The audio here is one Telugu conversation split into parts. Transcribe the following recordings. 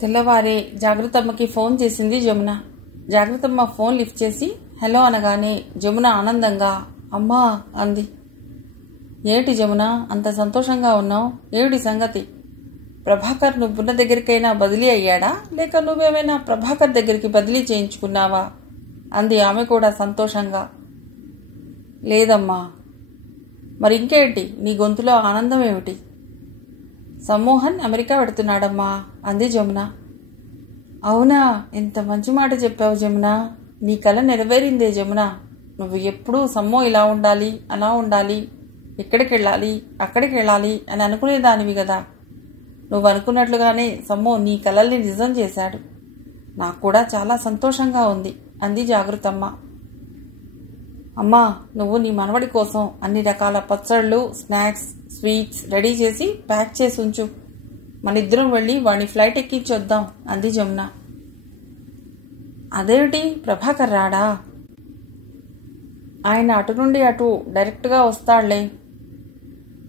తెల్లవారే జాగృతమ్మకి ఫోన్ చేసింది జమున. జాగృతమ్మ ఫోన్ లిఫ్ట్ చేసి హలో అనగానే జమున ఆనందంగా అమ్మా అంది. ఏమిటి జమున అంత సంతోషంగా ఉన్నావు? ఏమిటి సంగతి? ప్రభాకర్ నువ్వున్న దగ్గరికైనా బదిలీ అయ్యాడా, లేక నువ్వేమైనా ప్రభాకర్ దగ్గరికి బదిలీ చేయించుకున్నావా అంది ఆమె కూడా సంతోషంగా. లేదమ్మా. మరి ఇంకేంటి నీ గొంతులో ఆనందం ఏమిటి? సమ్మోహన్ అమెరికా పెడుతున్నాడమ్మా అంది జమున. అవునా, ఎంత మంచి మాట చెప్పావు జమున. నీ కల నెరవేరిందే జమున. నువ్వు ఎప్పుడూ సమ్మో ఇలా ఉండాలి, అలా ఉండాలి, ఇక్కడికి వెళ్ళాలి, అక్కడికి వెళ్ళాలి అని అనుకునేదానివి కదా. నువ్వు అనుకున్నట్లుగానే సమ్మో నీ కలల్ని నిజం చేశాడు. నాకు కూడా చాలా సంతోషంగా ఉంది అంది జాగృతమ్మ. అమ్మా, నువ్వు నీ మనవడి కోసం అన్ని రకాల పచ్చళ్ళు, స్నాక్స్, స్వీట్స్ రెడీ చేసి ప్యాక్ చేసి ఉంచు. మనిద్దరం వెళ్ళి వాడిని ఫ్లైట్ ఎక్కించొద్దాం అంది జమున. అదేమిటి, ప్రభాకర్ రాడా? ఆయన అటు నుండి అటు డైరెక్ట్గా వస్తాడులే.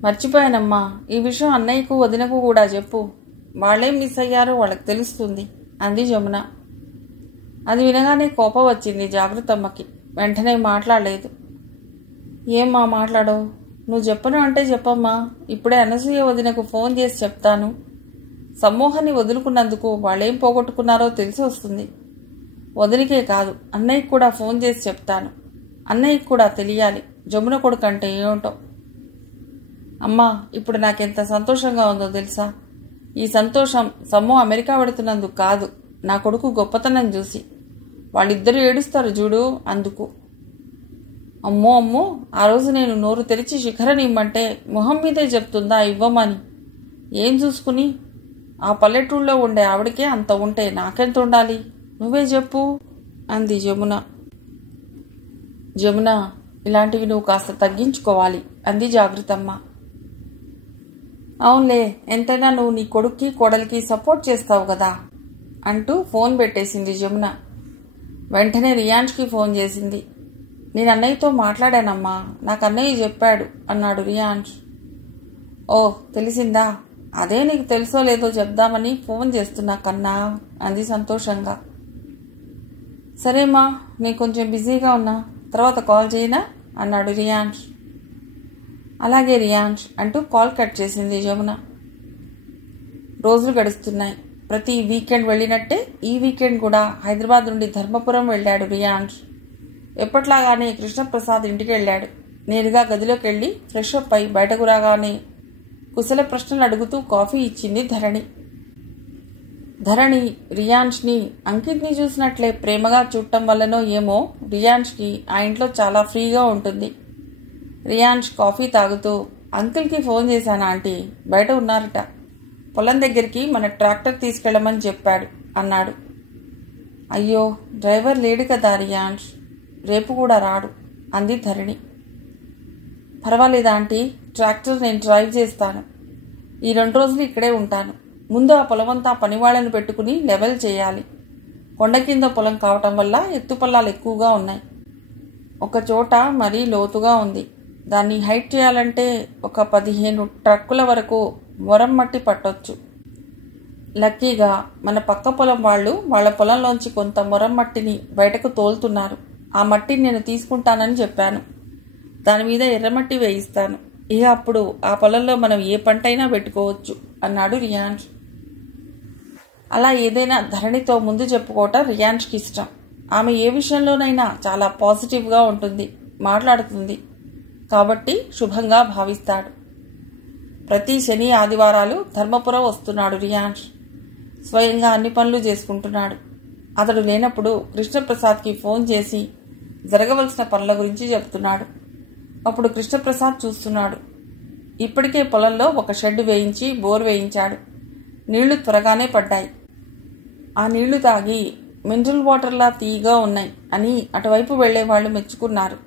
మర్చిపోయానమ్మా, ఈ విషయం అన్నయ్యకు వదినకు కూడా చెప్పు. వాళ్ళేం మిస్ అయ్యారో వాళ్ళకి తెలుస్తుంది అంది జమున. అది వినగానే కోపం వచ్చింది జాగృతమ్మకి. వెంటనే మాట్లాడలేదు. ఏమ్మా మాట్లాడవు? నువ్వు చెప్పను అంటే చెప్పమ్మా. ఇప్పుడే అనసూయ వదినకు ఫోన్ చేసి చెప్తాను. సమ్మోహాన్ని వదులుకున్నందుకు వాళ్ళేం పోగొట్టుకున్నారో తెలిసి వస్తుంది. వదిలికే కాదు, అన్నయ్యకి కూడా ఫోన్ చేసి చెప్తాను. అన్నయ్యకి కూడా తెలియాలి జమున కొడుకు అంటే ఏమిటో. అమ్మా, ఇప్పుడు నాకెంత సంతోషంగా ఉందో తెలుసా? ఈ సంతోషం సమ్మో అమెరికా పెడుతున్నందుకు కాదు, నా కొడుకు గొప్పతనం చూసి. వాళ్ళిద్దరూ ఏడుస్తారు చూడు, అందుకు. అమ్మో అమ్మో, ఆ రోజు నేను నోరు తెరిచి శిఖరని ఇమ్మంటే మొహం మీదే చెప్తుందా ఇవ్వమని. ఏం చూసుకుని? ఆ పల్లెటూళ్ళలో ఉండే ఆవిడకే అంత ఉంటే నాకెంత ఉండాలి? నువ్వే చెప్పు అంది జమున. జమున, ఇలాంటివి నువ్వు కాస్త తగ్గించుకోవాలి అంది జాగృతమ్మ. అవునులే, ఎంతైనా నువ్వు నీ కొడుక్కి కోడలికి సపోర్ట్ చేస్తావు కదా అంటూ ఫోన్ పెట్టేసింది జమున. వెంటనే రియాన్ష్కి ఫోన్ చేసింది. నేను అన్నయ్యతో మాట్లాడానమ్మా, నాకు అన్నయ్య చెప్పాడు అన్నాడు రియాన్ష్. ఓ, తెలిసిందా? అదే నీకు తెలుసో లేదో చెప్దామని ఫోన్ చేస్తున్నా కన్నా అంది సంతోషంగా. సరేమ్మా, నేను కొంచెం బిజీగా ఉన్నా, తర్వాత కాల్ చేయనా అన్నాడు రియాన్ష్. అలాగే రియాన్ష్ అంటూ కాల్ కట్ చేసింది జమున. రోజులు గడుస్తున్నాయి. ప్రతి వీకెండ్ వెళ్ళినట్టే ఈ వీకెండ్ కూడా హైదరాబాద్ నుండి ధర్మపురం వెళ్ళాడు రియాన్ష్. ఎప్పట్లాగానే కృష్ణప్రసాద్ ఇంటికి వెళ్ళాడు. నేరుగా గదిలోకి వెళ్ళి ఫ్రెష్ అప్ అయి బయటకు రాగానే కుశల ప్రశ్నలు అడుగుతూ కాఫీ ఇచ్చింది ధరణి. ధరణి రియాన్ష్ని అంకిత్ని చూసినట్లే ప్రేమగా చూడటం వల్లనో ఏమో రియాన్ష్కి ఆ ఇంట్లో చాలా ఫ్రీగా ఉంటుంది. రియాన్ష్ కాఫీ తాగుతూ, అంకుల్కి ఫోన్ చేశాను ఆంటీ, బయట ఉన్నారట. పొలం దగ్గరికి మన ట్రాక్టర్ తీసుకెళ్లమని చెప్పాడు అన్నాడు. అయ్యో, డ్రైవర్ లేడు కదా రియాన్ష్, రేపు కూడా రాడు అంది ధరణి. పర్వాలేదు ఆంటీ, ట్రాక్టర్ నేను డ్రైవ్ చేస్తాను. ఈ 2 రోజులు ఇక్కడే ఉంటాను. ముందు ఆ పొలమంతా పనివాళ్లను పెట్టుకుని లెవెల్ చేయాలి. కొండ కింద పొలం కావటం వల్ల ఎత్తుపల్లాలు ఎక్కువగా ఉన్నాయి. ఒక చోట మరీ లోతుగా ఉంది. దాన్ని హైట్ చేయాలంటే ఒక 15 ట్రక్కుల వరకు మొరం మట్టి పట్టొచ్చు. లక్కీగా మన పక్క పొలం వాళ్ళు వాళ్ళ పొలంలోంచి కొంత మొరం మట్టిని బయటకు తోలుతున్నారు. ఆ మట్టిని నేను తీసుకుంటానని చెప్పాను. దాని మీద ఎర్రమట్టి వేయిస్తాను. ఇక అప్పుడు ఆ పొలంలో మనం ఏ పంటైనా పెట్టుకోవచ్చు అన్నాడు రియాన్ష్. అలా ఏదైనా ధరణితో ముందు చెప్పుకోవటం రియాన్ష్కి ఇష్టం. ఆమె ఏ విషయంలోనైనా చాలా పాజిటివ్గా ఉంటుంది, మాట్లాడుతుంది. కాబట్టి శుభంగా భావిస్తాడు. ప్రతి శని ఆదివారాలు ధర్మపురం వస్తున్నాడు రియాన్ష్. స్వయంగా అన్ని పనులు చేసుకుంటున్నాడు. అతడు లేనప్పుడు కృష్ణప్రసాద్కి ఫోన్ చేసి జరగవలసిన పనుల గురించి చెప్తున్నాడు. అప్పుడు కృష్ణప్రసాద్ చూస్తున్నాడు. ఇప్పటికే పొలంలో ఒక షెడ్ వేయించి బోర్ వేయించాడు. నీళ్లు త్వరగానే పడ్డాయి. ఆ నీళ్లు తాగి మినరల్ వాటర్లా తీయగా ఉన్నాయి అని అటువైపు వెళ్లే వాళ్ళు మెచ్చుకున్నారు.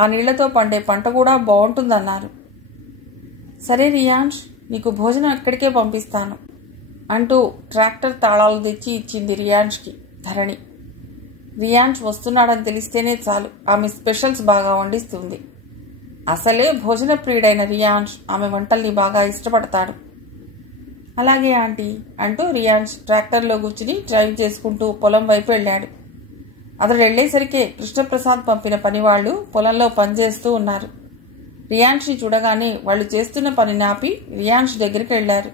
ఆ నీళ్లతో పండే పంట కూడా బాగుంటుందన్నారు. సరే రియాన్ష్, నీకు భోజనం ఎక్కడికే పంపిస్తాను అంటూ ట్రాక్టర్ తాళాలు తెచ్చి ఇచ్చింది రియాన్ష్కి ధరణి. రియాన్ష్ వస్తున్నాడని తెలిస్తేనే చాలు, ఆమె స్పెషల్స్ బాగా వండిస్తుంది. అసలే భోజన ప్రియుడైన రియాన్ష్ ఆమె వంటల్ని బాగా ఇష్టపడతాడు. అలాగే ఆంటీ అంటూ రియాన్స్ ట్రాక్టర్లో కూర్చుని డ్రైవ్ చేసుకుంటూ పొలం వైపు వెళ్ళాడు. అతడు వెళ్లేసరికే కృష్ణప్రసాద్ పంపిన పనివాళ్లు పొలంలో పనిచేస్తూ ఉన్నారు. రియాన్ష్ని చూడగానే వాళ్ళు చేస్తున్న పని నాపి రియాన్స్ దగ్గరికి వెళ్లారు.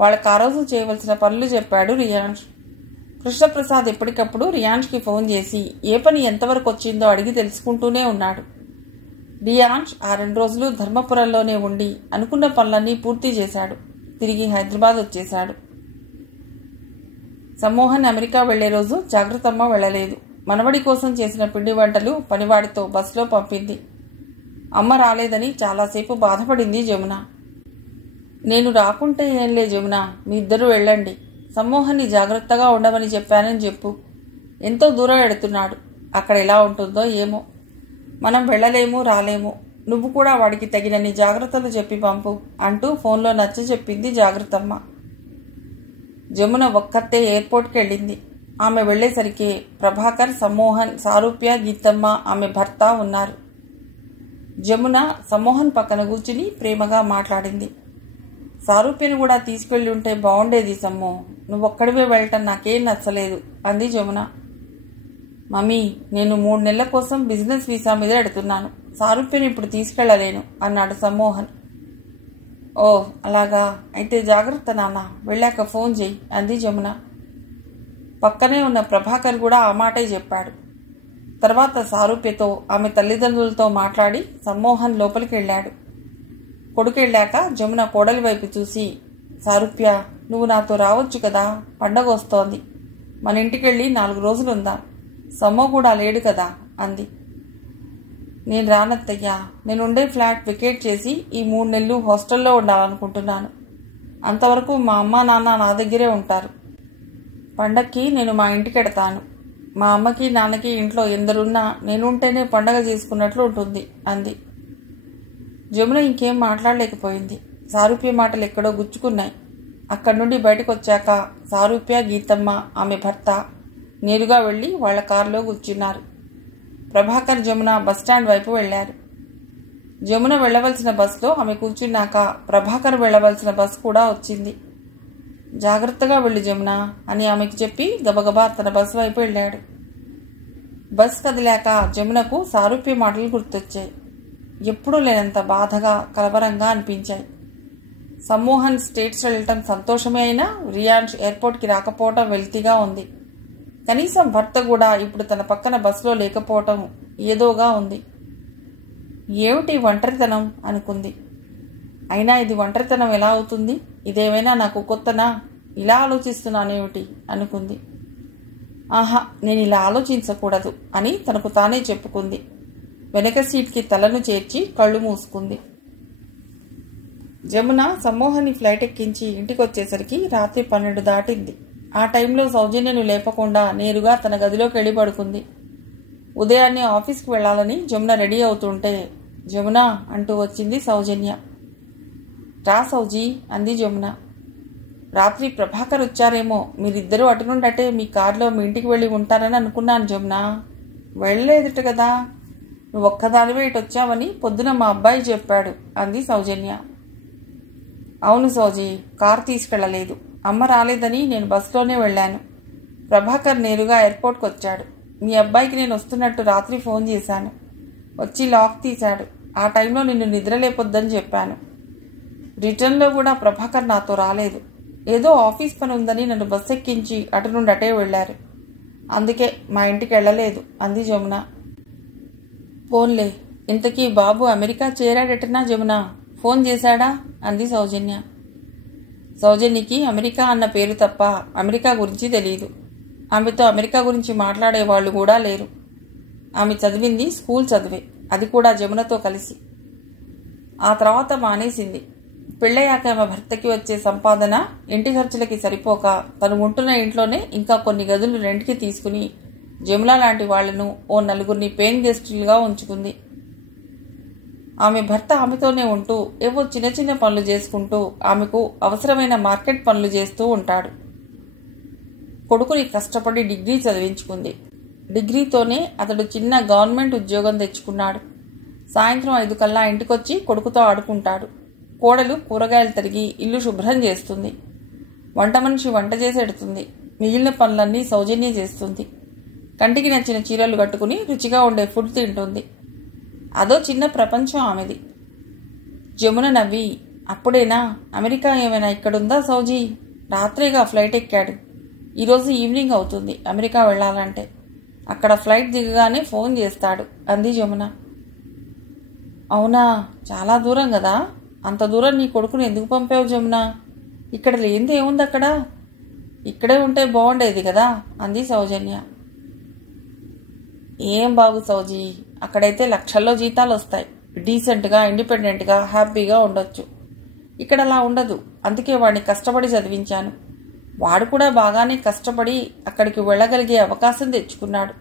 వాళ్ళకి ఆ రోజు చేయవలసిన పనులు చెప్పాడు రియాన్స్. కృష్ణప్రసాద్ ఎప్పటికప్పుడు రియాన్స్కి ఫోన్ చేసి ఏ పని ఎంతవరకు వచ్చిందో అడిగి తెలుసుకుంటూనే ఉన్నాడు. రియాన్స్ ఆ 2 రోజులు ధర్మపురంలోనే ఉండి అనుకున్న పనులన్నీ పూర్తి చేశాడు. తిరిగి హైదరాబాద్ వచ్చేశాడు. సమ్మోహన్ అమెరికా వెళ్లే రోజు జాగ్రత్తమ్మ వెళ్లలేదు. మనవడి కోసం చేసిన పిండి వంటలు పనివాడితో బస్సులో పంపింది. అమ్మ రాలేదని చాలాసేపు బాధపడింది జమున. నేను రాకుంటే ఏంలే జమున, మీ ఇద్దరు వెళ్ళండి. సమ్మోహన్ని జాగ్రత్తగా ఉండమని చెప్పానని చెప్పు. ఎంతో దూరం ఎడుతున్నాడు. అక్కడ ఎలా ఉంటుందో ఏమో. మనం వెళ్ళలేము రాలేము. నువ్వు కూడా వాడికి తగినన్ని జాగ్రత్తలు చెప్పి పంపు అంటూ ఫోన్లో నచ్చ చెప్పింది జాగ్రత్తమ్మ. జమున ఒక్కతే ఎయిర్పోర్ట్కి వెళ్ళింది. ఆమె వెళ్లేసరికి ప్రభాకర్, సమ్మోహన్, సారూప్య, గీతమ్మ ఆమె భర్త ఉన్నారు. జమున సమ్మోహన్ పక్కన కూర్చుని ప్రేమగా మాట్లాడింది. సారూప్యను కూడా తీసుకెళ్లి ఉంటే బాగుండేది సమ్మో, నువ్వొక్కడివే వెళ్ళటం నాకేం నచ్చలేదు అంది జమున. మమ్మీ, నేను 3 నెలల కోసం బిజినెస్ వీసా మీద ఎడుతున్నాను. సారూప్యను ఇప్పుడు తీసుకెళ్లలేను అన్నాడు సమ్మోహన్. ఓ అలాగా, అయితే జాగ్రత్త నాన్న, వెళ్ళాక ఫోన్ చెయ్యి అంది జమున. పక్కనే ఉన్న ప్రభాకర్ కూడా ఆ మాటే చెప్పాడు. తర్వాత సారూప్యతో ఆమె తల్లిదండ్రులతో మాట్లాడి సమ్మోహన్ లోపలికి వెళ్ళాడు. కొడుకెళ్ళాక జమున కోడలి వైపు చూసి, సారూప్య, నువ్వు నాతో రావచ్చు కదా, పండగ వస్తోంది. మన ఇంటికెళ్ళి 4 రోజులుందాం. సమ్మో కూడా లేడు కదా అంది. నేను రానత్తయ్యా, నేనుండే ఫ్లాట్ వెకేట్ చేసి ఈ 3 నెలలు హాస్టల్లో ఉండాలనుకుంటున్నాను. అంతవరకు మా అమ్మ నాన్న నా దగ్గరే ఉంటారు. పండక్కి నేను మా ఇంటికెడతాను. మా అమ్మకి నాన్నకి ఇంట్లో ఎందరున్నా నేనుంటేనే పండగ చేసుకున్నట్లు ఉంటుంది అంది. జమున ఇంకేం మాట్లాడలేకపోయింది. సారూప్య మాటలు ఎక్కడో గుచ్చుకున్నాయి. అక్కడి నుండి బయటకు వచ్చాక సారూప్య, గీతమ్మ ఆమె భర్త నేరుగా వెళ్లి వాళ్ల కారులో కూర్చున్నారు. ప్రభాకర్, జమున బస్టాండ్ వైపు వెళ్లారు. జమున వెళ్లవలసిన బస్సులో ఆమె కూర్చున్నాక ప్రభాకర్ వెళ్లవలసిన బస్సు కూడా వచ్చింది. జాగ్రత్తగా వెళ్ళు జమున అని ఆమెకు చెప్పి గబగబా తన బస్సు వైపు వెళ్ళాడు. బస్ కదిలాక జమునకు సారూప్య మాటలు గుర్తొచ్చాయి. ఎప్పుడూ లేనంత బాధగా, కలవరంగా అనిపించాయి. సమ్మోహన్ స్టేట్స్ వెళ్ళటం సంతోషమే అయినా రియాన్స్ ఎయిర్పోర్ట్కి రాకపోవటం వెల్తీగా ఉంది. కనీసం భర్త కూడా ఇప్పుడు తన పక్కన బస్సులో లేకపోవటం ఏదోగా ఉంది. ఏమిటి ఒంటరితనం అనుకుంది. అయినా ఇది ఒంటరితనం ఎలా అవుతుంది? ఇదేమైనా నాకు కొత్తనా? ఇలా ఆలోచిస్తున్నానేమిటి అనుకుంది. ఆహా, నేను ఇలా ఆలోచించకూడదు అని తనకు తానే చెప్పుకుంది. వెనక సీట్కి తలను చేర్చి కళ్ళు మూసుకుంది. జమున సమ్మోహన్ని ఫ్లైట్ ఎక్కించి ఇంటికొచ్చేసరికి రాత్రి 12 దాటింది. ఆ టైంలో సౌజన్యను లేపకుండా నేరుగా తన గదిలోకి వెళ్ళి పడుకుంది. ఉదయాన్నే ఆఫీస్కి వెళ్లాలని జమున రెడీ అవుతుంటే జమున అంటూ వచ్చింది సౌజన్య. రా సౌజీ అంది జమున. రాత్రి ప్రభాకర్ వచ్చారేమో, మీరిద్దరూ అటు నుండి అటే మీ కారులో మీ ఇంటికి వెళ్ళి ఉంటారని అనుకున్నాను జమున. వెళ్ళలేదుట కదా, నువ్వు ఒక్కదానివే ఇటు వచ్చావని పొద్దున మా అబ్బాయి చెప్పాడు అంది సౌజన్య. అవును సౌజీ, కారు తీసుకెళ్లలేదు. అమ్మ రాలేదని నేను బస్సులోనే వెళ్ళాను. ప్రభాకర్ నేరుగా ఎయిర్పోర్ట్కి వచ్చాడు. మీ అబ్బాయికి నేను వస్తున్నట్టు రాత్రి ఫోన్ చేశాను. వచ్చి లాక్ తీశాడు. ఆ టైంలో నిన్ను నిద్రలేపొద్దని చెప్పాను. రిటర్న్లో కూడా ప్రభాకర్ నాతో రాలేదు. ఏదో ఆఫీస్ పని ఉందని నన్ను బస్సు ఎక్కించి అటు నుండి అటే వెళ్లారు. అందుకే మా ఇంటికి వెళ్ళలేదు అంది జమున. ఫోన్లే, ఇంతకీ బాబు అమెరికా చేరాడటనా జమున? ఫోన్ చేశాడా అంది సౌజన్య. సౌజన్యకి అమెరికా అన్న పేరు తప్ప అమెరికా గురించి తెలియదు. ఆమెతో అమెరికా గురించి మాట్లాడేవాళ్లు కూడా లేరు. ఆమె చదివింది స్కూల్ చదివే, అది కూడా జమునతో కలిసి. ఆ తర్వాత మానేసింది. పెళ్ళయ్యాక ఆమె భర్తకి వచ్చే సంపాదన ఇంటి ఖర్చులకి సరిపోక తను ఉంటున్న ఇంట్లోనే ఇంకా కొన్ని గదులు రెంట్కి తీసుకుని జమున లాంటి వాళ్లను ఓ 4 పేయింగ్ గెస్టులుగా ఉంచుకుంది. ఆమె భర్త ఆమెతోనే ఉంటూ ఏవో చిన్న చిన్న పనులు చేసుకుంటూ ఆమెకు అవసరమైన మార్కెట్ పనులు చేస్తూ ఉంటాడు. కొడుకుని కష్టపడి డిగ్రీ చదివించుకుంది. డిగ్రీతోనే అతడు చిన్న గవర్నమెంట్ ఉద్యోగం తెచ్చుకున్నాడు. సాయంత్రం 5 కల్లా ఇంటికొచ్చి కొడుకుతో ఆడుకుంటాడు. కోడలు కూరగాయలు తరిగి ఇల్లు శుభ్రం చేస్తుంది. వంట మనిషి వంట చేసి ఎడుతుంది. మిగిలిన పనులన్నీ సౌజన్య చేస్తుంది. కంటికి నచ్చిన చీరలు కట్టుకుని రుచిగా ఉండే ఫుడ్ తింటుంది. అదో చిన్న ప్రపంచం ఆమెది. జమున నవ్వి, అప్పుడేనా? అమెరికా ఏమైనా ఇక్కడుందా సౌజీ? రాత్రేగా ఫ్లైట్ ఎక్కాడు. ఈరోజు ఈవినింగ్ అవుతుంది అమెరికా వెళ్ళాలంటే. అక్కడ ఫ్లైట్ దిగగానే ఫోన్ చేస్తాడు అంది జమున. అవునా, చాలా దూరం కదా. అంత దూరం నీ కొడుకుని ఎందుకు పంపావు జమున? ఇక్కడ లేనిది ఏముంది అక్కడ? ఇక్కడే ఉంటే బాగుండేది కదా అంది సౌజన్య. ఏం బాగు సౌజీ, అక్కడైతే లక్షల్లో జీతాలు వస్తాయి. డీసెంట్గా, ఇండిపెండెంట్గా, హ్యాపీగా ఉండొచ్చు. ఇక్కడ అలా ఉండదు. అందుకే వాడిని కష్టపడి చదివించాను. వాడు కూడా బాగానే కష్టపడి అక్కడికి వెళ్ళగలిగే అవకాశం తెచ్చుకున్నాడు.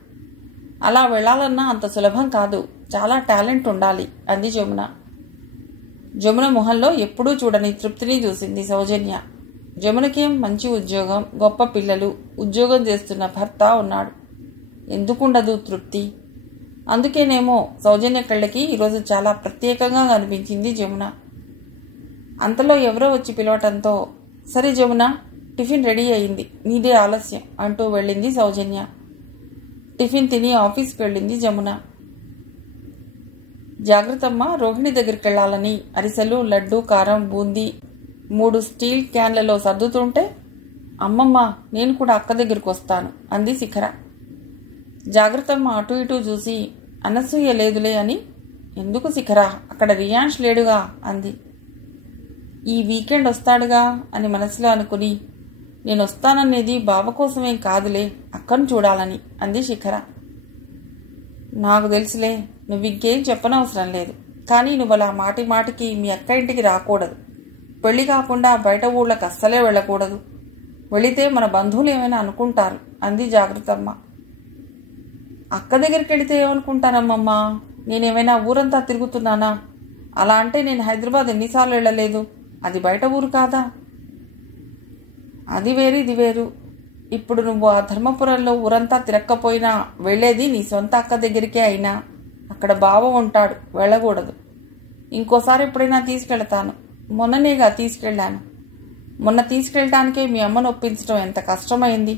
అలా వెళ్ళాలన్నా అంత సులభం కాదు. చాలా టాలెంట్ ఉండాలి అంది జమున. జమున మొహంలో ఎప్పుడూ చూడని తృప్తిని చూసింది సౌజన్య. జమునకేం మంచి ఉద్యోగం, గొప్ప పిల్లలు, ఉద్యోగం చేస్తున్న భర్త ఉన్నాడు. ఎందుకుండదు తృప్తి? అందుకేనేమో సౌజన్య కళ్ళకి ఈరోజు చాలా ప్రత్యేకంగా కనిపించింది జమున. అంతలో ఎవరో వచ్చి పిలవటంతో, సరే జమున, టిఫిన్ రెడీ అయింది, నీదే ఆలస్యం అంటూ వెళ్ళింది సౌజన్య. టిఫిన్ తిని ఆఫీస్కి వెళ్ళింది జమున. జాగ్రత్తమ్మ రోహిణి దగ్గరికి వెళ్ళాలని అరిసెలు, లడ్డు, కారం, బూందీ 3 స్టీల్ క్యాన్లలో సర్దుతుంటే, అమ్మమ్మ నేను కూడా అక్క దగ్గరికి వస్తాను అంది శిఖర. జాగ్రత్తమ్మ అటు ఇటు చూసి, అనసూయ లేదులే అని. ఎందుకు శిఖర, అక్కడ రియాన్స్ లేడుగా అంది. ఈ వీకెండ్ వస్తాడుగా అని మనసులో అనుకుని, నేను వస్తాననేది బావ కోసమేం కాదులే, అక్కను చూడాలని అంది శిఖర. నాకు తెలుసులే, నువ్వు ఇంకేం చెప్పనవసరం లేదు. కానీ నువ్వు అలా మాటి మాటికి మీ అక్క ఇంటికి రాకూడదు. పెళ్లి కాకుండా బయట ఊళ్ళకి అస్సలే వెళ్ళకూడదు. వెళితే మన బంధువులు ఏమైనా అనుకుంటారు అంది జాగ్రత్తమ్మ. అక్క దగ్గరికి వెళితే ఏమనుకుంటారమ్మమ్మ? నేనేమైనా ఊరంతా తిరుగుతున్నానా? అలా అంటే నేను హైదరాబాద్ ఎన్నిసార్లు వెళ్ళలేదు? అది బయట ఊరు కాదా? అది వేరు, ఇది వేరు. ఇప్పుడు నువ్వు ఆ ధర్మపురంలో ఊరంతా తిరక్కపోయినా వెళ్ళేది నీ సొంత అక్క దగ్గరికే అయినా అక్కడ బావ ఉంటాడు, వెళ్ళకూడదు. ఇంకోసారి ఎప్పుడైనా తీసుకెళ్తాను. మొన్ననేగా తీసుకెళ్లాను. మొన్న తీసుకెళ్ళటానికే మీ అమ్మను ఒప్పించడం ఎంత కష్టమైంది.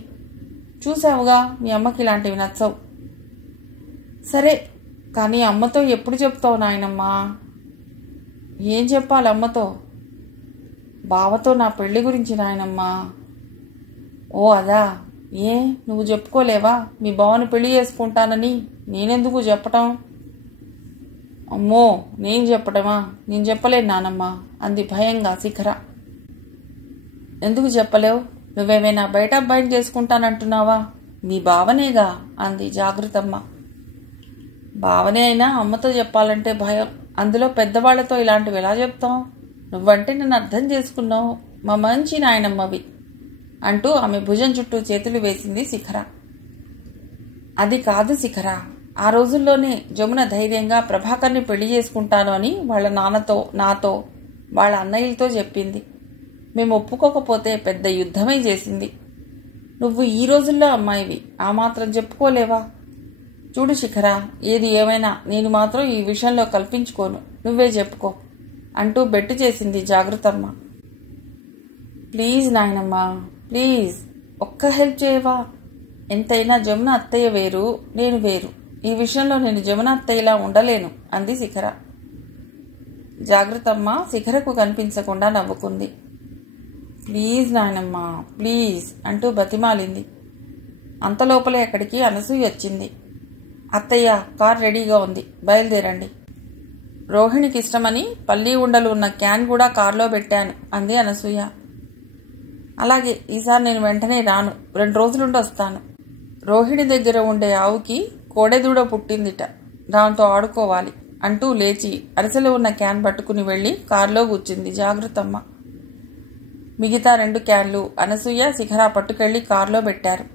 చూసావుగా, మీ అమ్మకి ఇలాంటివి నచ్చవు. సరే, కానీ అమ్మతో ఎప్పుడు చెప్తావు నాయనమ్మా? ఏం చెప్పాలి అమ్మతో? బావతో నా పెళ్లి గురించి నాయనమ్మా. ఓ అదా, ఏ నువ్వు చెప్పుకోలేవా? మీ బావను పెళ్లి చేసుకుంటానని నేనెందుకు చెప్పటం? అమ్మో, నేను చెప్పటమా? నేను చెప్పలేను నానమ్మా అంది భయంగా శిఖర. ఎందుకు చెప్పలేవు? నువ్వేమైనా బయట అబ్బాయిని చేసుకుంటానంటున్నావా? మీ బావనేగా అంది జాగృతమ్మ. బావనే అయినా అమ్మతో చెప్పాలంటే భయం. అందులో పెద్దవాళ్లతో ఇలాంటివి ఎలా చెప్తాం? నువ్వంటే నన్ను అర్థం చేసుకున్నావు, మా మంచి నాయనమ్మవి అంటూ ఆమె భుజం చుట్టూ చేతులు వేసింది శిఖర. అది కాదు శిఖర, ఆ రోజుల్లోనే జమున ధైర్యంగా ప్రభాకర్ని పెళ్లి చేసుకుంటాను అని వాళ్ళ నాన్నతో, నాతో, వాళ్ళ అన్నయ్యలతో చెప్పింది. మేము ఒప్పుకోకపోతే పెద్ద యుద్ధమై చేసింది. నువ్వు ఈ రోజుల్లో అమ్మాయివి, ఆ మాత్రం చెప్పుకోలేవా? చూడు శిఖర, ఏది ఏమైనా నేను మాత్రం ఈ విషయంలో కల్పించుకోను, నువ్వే చెప్పుకో అంటూ బెట్టు చేసింది జాగృతమ్మ. ప్లీజ్ నాయనమ్మా, ప్లీజ్ ఒక్క హెల్ప్ చేయవా? ఎంతైనా జమున అత్తయ్య వేరు, నేను వేరు. ఈ విషయంలో నేను జమున అత్తయ్యలా ఉండలేను అంది శిఖర. జాగృతమ్మ శిఖరకు కనిపించకుండా నవ్వుకుంది. ప్లీజ్ నాయనమ్మా, ప్లీజ్ అంటూ బతిమాలింది. అంతలోపలే అక్కడికి అనసూయ వచ్చింది. అత్తయ్య, కార్ రెడీగా ఉంది, బయలుదేరండి. రోహిణికి ఇష్టమని పల్లీ ఉండలు ఉన్న క్యాన్ కూడా కారులో పెట్టాను అంది అనసూయ. అలాగే, ఈసారి నేను వెంటనే రాను, 2 రోజులుండి వస్తాను. రోహిణి దగ్గర ఉండే ఆవుకి కోడెదూడ పుట్టిందిట, దాంతో ఆడుకోవాలి అంటూ లేచి అరిసెలో ఉన్న క్యాన్ పట్టుకుని వెళ్లి కారులో కూర్చుంది జాగృతమ్మ. మిగతా 2 క్యాన్లు అనసూయ, శిఖర పట్టుకెళ్లి కారులో పెట్టారు.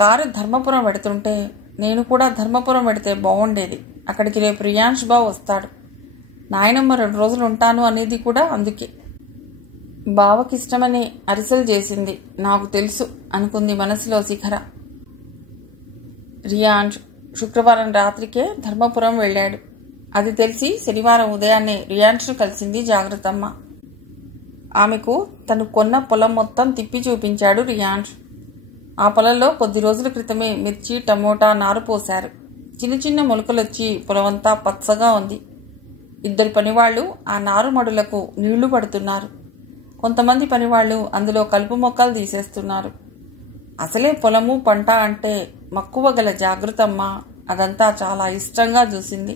కారు ధర్మపురం పెడుతుంటే, నేను కూడా ధర్మపురం పెడితే బాగుండేది. అక్కడికి రేపు రియాన్స్ బావ వస్తాడు. నాయనమ్మ 2 రోజులు ఉంటాను అనేది కూడా అందుకే. బావకిష్టమని అరిసెలు చేసింది, నాకు తెలుసు అనుకుంది మనసులో శిఖర. రియాన్స్ శుక్రవారం రాత్రికే ధర్మపురం వెళ్ళాడు. అది తెలిసి శనివారం ఉదయాన్నే రియాన్స్ను కలిసింది జాగృతమ్మ. ఆమెకు తను కొన్న పొలం మొత్తం తిప్పి చూపించాడు రియాన్స్. ఆ పొలంలో కొద్ది రోజుల క్రితమే మిర్చి, టమోటా నారు పోశారు. చిన్న చిన్న మొలకలొచ్చి పొలమంతా పచ్చగా ఉంది. 2 పనివాళ్లు ఆ నారు మడులకు నీళ్లు పడుతున్నారు. కొంతమంది పనివాళ్లు అందులో కలుపు మొక్కలు తీసేస్తున్నారు. అసలే పొలము పంట అంటే మక్కువ గల జాగృతమ్మ అదంతా చాలా ఇష్టంగా చూసింది.